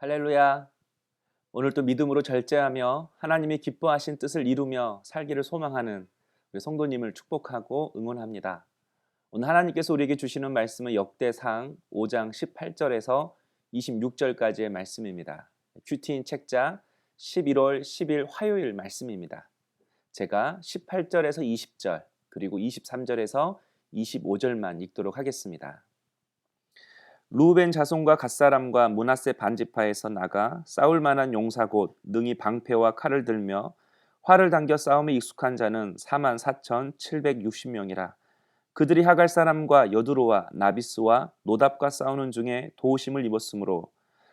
할렐루야. 오늘도 믿음으로 절제하며 하나님이 기뻐하신 뜻을 이루며 살기를 소망하는 우리 성도님을 축복하고 응원합니다. 오늘 하나님께서 우리에게 주시는 말씀은 역대상 5장 18절에서 26절까지의 말씀입니다. 큐티인 책자 11월 10일 화요일 말씀입니다. 제가 18절에서 20절 그리고 23절에서 25절만 읽도록 하겠습니다. 루벤 자손과 갓사람과 므낫세 반지파에서 나가 싸울 만한 용사 곧 능히 방패와 칼을 들며 활을 당겨 싸움에 익숙한 자는 44,760명이라. 그들이 하갈 사람과 여두로와 나비스와 노답과 싸우는 중에 도우심을 입었으므로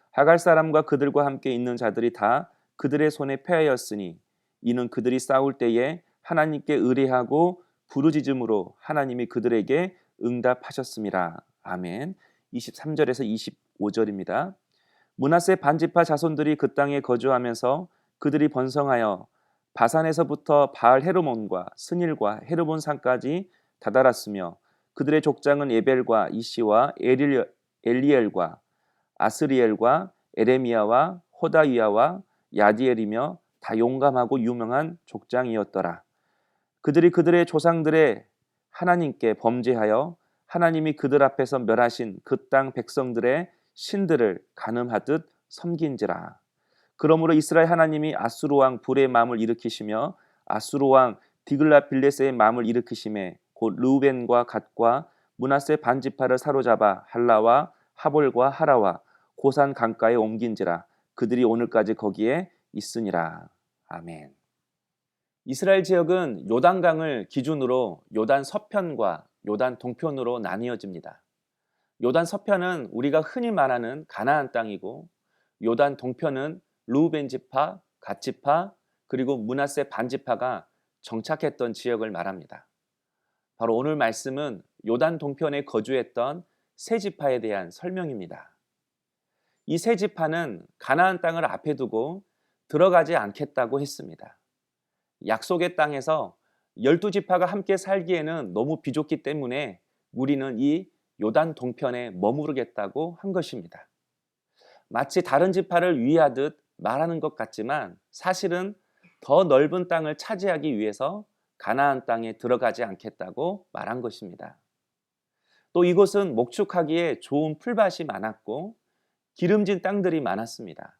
하갈 사람과 그들과 함께 있는 자들이 다 그들의 손에 패하였으니 이는 그들이 싸울 때에 하나님께 의뢰하고 부르짖음으로 하나님이 그들에게 응답하셨음이라. 아멘. 23절에서 25절입니다. 므낫세 반지파 자손들이 그 땅에 거주하면서 그들이 번성하여 바산에서부터 바알 헤르몬과 스닐과 헤르몬 산까지 다다랐으며 그들의 족장은 에벨과 이시와 엘리엘과 아스리엘과 에레미야와 호다이야와 야디엘이며 다 용감하고 유명한 족장이었더라. 그들이 그들의 조상들의 하나님께 범죄하여 하나님이 그들 앞에서 멸하신 그 땅 백성들의 신들을 간음하듯 섬긴지라. 그러므로 이스라엘 하나님이 아수르 왕 불의 마음을 일으키시며 아수르 왕 디글라빌레스의 마음을 일으키심에 곧 르우벤과 갓과 므낫세 반지파를 사로잡아 할라와 하볼과 하라와 고산 강가에 옮긴지라. 그들이 오늘까지 거기에 있으니라. 아멘. 이스라엘 지역은 요단강을 기준으로 요단 서편과 요단 동편으로 나뉘어집니다. 요단 서편은 우리가 흔히 말하는 가나안 땅이고 요단 동편은 르우벤 지파, 갓 지파, 그리고 므낫세 반지파가 정착했던 지역을 말합니다. 바로 오늘 말씀은 요단 동편에 거주했던 세 지파에 대한 설명입니다. 이 세 지파는 가나안 땅을 앞에 두고 들어가지 않겠다고 했습니다. 약속의 땅에서 12지파가 함께 살기에는 너무 비좁기 때문에 우리는 이 요단 동편에 머무르겠다고 한 것입니다. 마치 다른 지파를 위하듯 말하는 것 같지만 사실은 더 넓은 땅을 차지하기 위해서 가나안 땅에 들어가지 않겠다고 말한 것입니다. 또 이곳은 목축하기에 좋은 풀밭이 많았고 기름진 땅들이 많았습니다.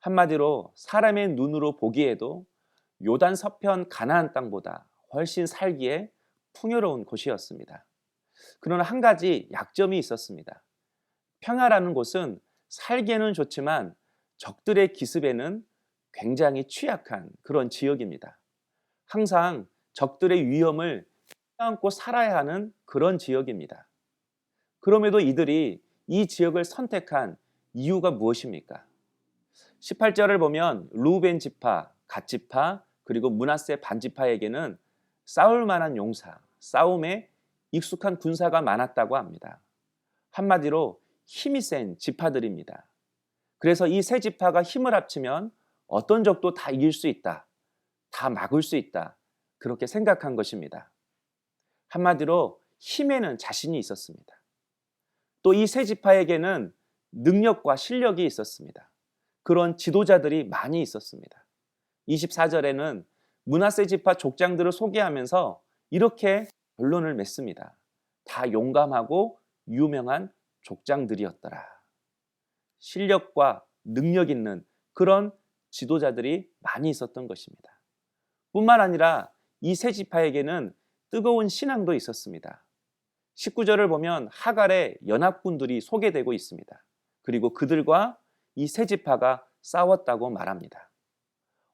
한마디로 사람의 눈으로 보기에도 요단 서편 가나안 땅보다 훨씬 살기에 풍요로운 곳이었습니다. 그러나 한 가지 약점이 있었습니다. 평야라는 곳은 살기에는 좋지만 적들의 기습에는 굉장히 취약한 그런 지역입니다. 항상 적들의 위험을 껴안고 살아야 하는 그런 지역입니다. 그럼에도 이들이 이 지역을 선택한 이유가 무엇입니까? 18절을 보면 르우벤 지파, 갓 지파, 그리고 므낫세 반지파에게는 싸울 만한 용사, 싸움에 익숙한 군사가 많았다고 합니다. 한마디로 힘이 센 지파들입니다. 그래서 이 세 지파가 힘을 합치면 어떤 적도 다 이길 수 있다, 다 막을 수 있다, 그렇게 생각한 것입니다. 한마디로 힘에는 자신이 있었습니다. 또 이 세 지파에게는 능력과 실력이 있었습니다. 그런 지도자들이 많이 있었습니다. 24절에는 므낫세 지파 족장들을 소개하면서 이렇게 결론을 맺습니다. 다 용감하고 유명한 족장들이었더라. 실력과 능력 있는 그런 지도자들이 많이 있었던 것입니다. 뿐만 아니라 이 세 지파에게는 뜨거운 신앙도 있었습니다. 19절을 보면 하갈의 연합군들이 소개되고 있습니다. 그리고 그들과 이 세 지파가 싸웠다고 말합니다.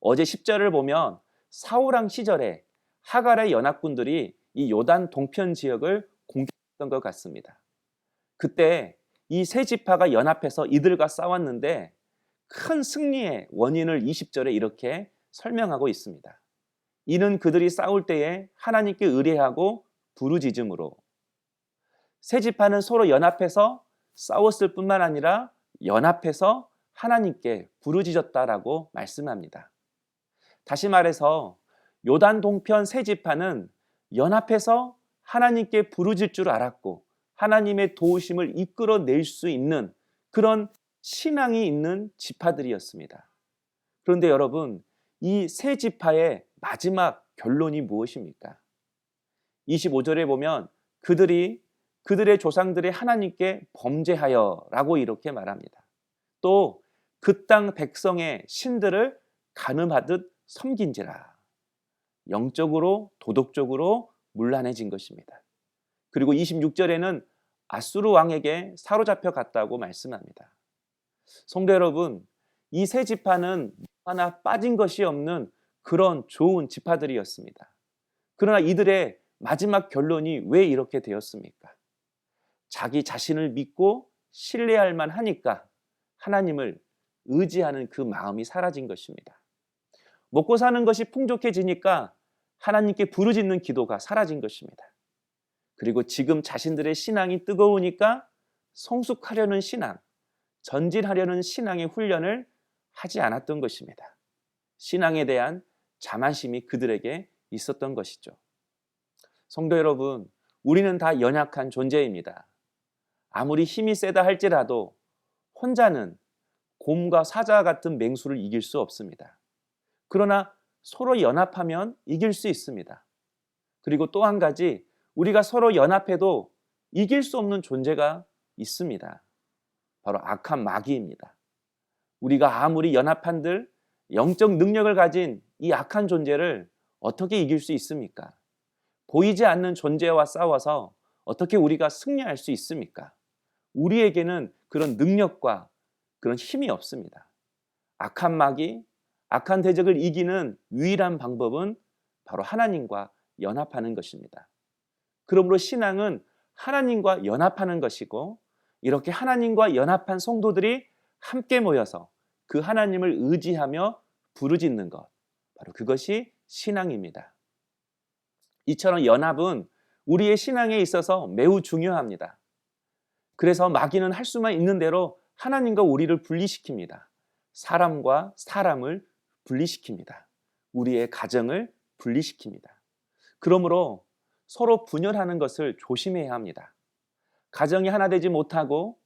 어제 10절을 보면 사울왕 시절에 하갈의 연합군들이 이 요단 동편 지역을 공격했던 것 같습니다. 그때 이 세 지파가 연합해서 이들과 싸웠는데 큰 승리의 원인을 20절에 이렇게 설명하고 있습니다. 이는 그들이 싸울 때에 하나님께 의뢰하고 부르짖음으로. 세 지파는 서로 연합해서 싸웠을 뿐만 아니라 연합해서 하나님께 부르짖었다라고 말씀합니다. 다시 말해서 요단 동편 세 지파는 연합해서 하나님께 부르짖을 줄 알았고 하나님의 도우심을 이끌어낼 수 있는 그런 신앙이 있는 지파들이었습니다. 그런데 여러분, 이 세 지파의 마지막 결론이 무엇입니까? 25절에 보면 그들이 그들의 조상들의 하나님께 범죄하여 라고 이렇게 말합니다. 또 그 땅 백성의 신들을 가늠하듯 섬긴지라. 영적으로 도덕적으로 문란해진 것입니다. 그리고 26절에는 아수르 왕에게 사로잡혀 갔다고 말씀합니다. 성도 여러분, 이 세 지파는 하나 빠진 것이 없는 그런 좋은 지파들이었습니다. 그러나 이들의 마지막 결론이 왜 이렇게 되었습니까? 자기 자신을 믿고 신뢰할 만하니까 하나님을 의지하는 그 마음이 사라진 것입니다. 먹고 사는 것이 풍족해지니까 하나님께 부르짖는 기도가 사라진 것입니다. 그리고 지금 자신들의 신앙이 뜨거우니까 성숙하려는 신앙, 전진하려는 신앙의 훈련을 하지 않았던 것입니다. 신앙에 대한 자만심이 그들에게 있었던 것이죠. 성도 여러분, 우리는 다 연약한 존재입니다. 아무리 힘이 세다 할지라도 혼자는 곰과 사자 같은 맹수를 이길 수 없습니다. 그러나 서로 연합하면 이길 수 있습니다. 그리고 또 한 가지, 우리가 서로 연합해도 이길 수 없는 존재가 있습니다. 바로 악한 마귀입니다. 우리가 아무리 연합한들 영적 능력을 가진 이 악한 존재를 어떻게 이길 수 있습니까? 보이지 않는 존재와 싸워서 어떻게 우리가 승리할 수 있습니까? 우리에게는 그런 능력과 그런 힘이 없습니다. 악한 마귀, 악한 대적을 이기는 유일한 방법은 바로 하나님과 연합하는 것입니다. 그러므로 신앙은 하나님과 연합하는 것이고, 이렇게 하나님과 연합한 성도들이 함께 모여서 그 하나님을 의지하며 부르짖는 것, 바로 그것이 신앙입니다. 이처럼 연합은 우리의 신앙에 있어서 매우 중요합니다. 그래서 마귀는 할 수만 있는 대로 하나님과 우리를 분리시킵니다. 사람과 사람을 분리시킵니다. 우리의 가정을 분리시킵니다. 그러므로 서로 분열하는 것을 조심해야 합니다. 가정이 하나 되지 못하고,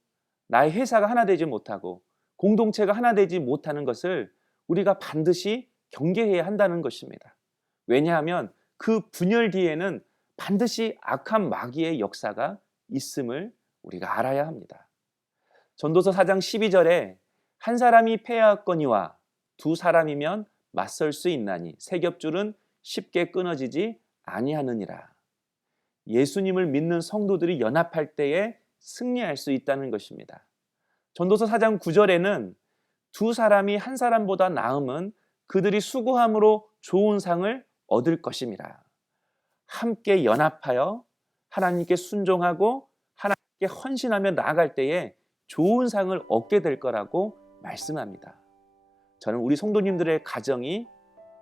나의 회사가 하나 되지 못하고, 공동체가 하나 되지 못하는 것을 우리가 반드시 경계해야 한다는 것입니다. 왜냐하면 그 분열 뒤에는 반드시 악한 마귀의 역사가 있음을 우리가 알아야 합니다. 전도서 4장 12절에 한 사람이 패하였거니와 두 사람이면 맞설 수 있나니 세 겹줄은 쉽게 끊어지지 아니하느니라. 예수님을 믿는 성도들이 연합할 때에 승리할 수 있다는 것입니다. 전도서 4장 9절에는 두 사람이 한 사람보다 나음은 그들이 수고함으로 좋은 상을 얻을 것임이라. 함께 연합하여 하나님께 순종하고 하나님께 헌신하며 나아갈 때에 좋은 상을 얻게 될 거라고 말씀합니다. 저는 우리 성도님들의 가정이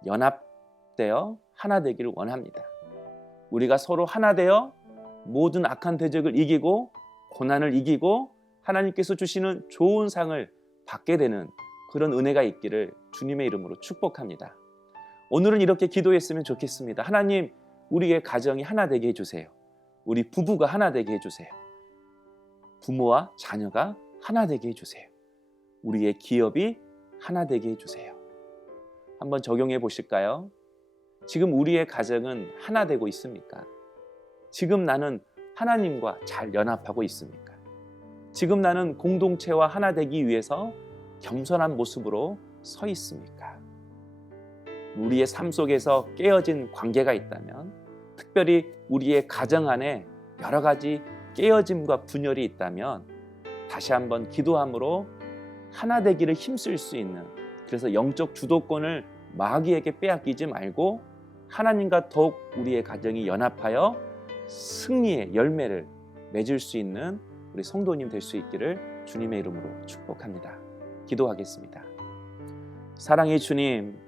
연합되어 하나 되기를 원합니다. 우리가 서로 하나 되어 모든 악한 대적을 이기고 고난을 이기고 하나님께서 주시는 좋은 상을 받게 되는 그런 은혜가 있기를 주님의 이름으로 축복합니다. 오늘은 이렇게 기도했으면 좋겠습니다. 하나님, 우리의 가정이 하나 되게 해주세요. 우리 부부가 하나 되게 해주세요. 부모와 자녀가 하나 되게 해주세요. 우리의 기업이 하나 되게 해주세요. 한번 적용해 보실까요? 지금 우리의 가정은 하나 되고 있습니까? 지금 나는 하나님과 잘 연합하고 있습니까? 지금 나는 공동체와 하나 되기 위해서 겸손한 모습으로 서 있습니까? 우리의 삶 속에서 깨어진 관계가 있다면, 특별히 우리의 가정 안에 여러 가지 깨어짐과 분열이 있다면 다시 한번 기도함으로 하나 되기를 힘쓸 수 있는, 그래서 영적 주도권을 마귀에게 빼앗기지 말고 하나님과 더욱 우리의 가정이 연합하여 승리의 열매를 맺을 수 있는 우리 성도님 될 수 있기를 주님의 이름으로 축복합니다. 기도하겠습니다. 사랑의 주님,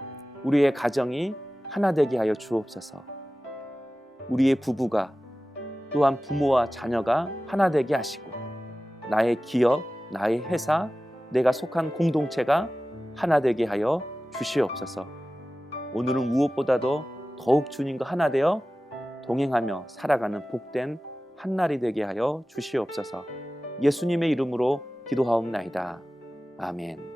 우리의 가정이 하나 되게 하여 주옵소서. 우리의 부부가, 또한 부모와 자녀가 하나 되게 하시고, 나의 기업, 나의 회사, 내가 속한 공동체가 하나 되게 하여 주시옵소서. 오늘은 무엇보다도 더욱 주님과 하나 되어 동행하며 살아가는 복된 한날이 되게 하여 주시옵소서. 예수님의 이름으로 기도하옵나이다. 아멘.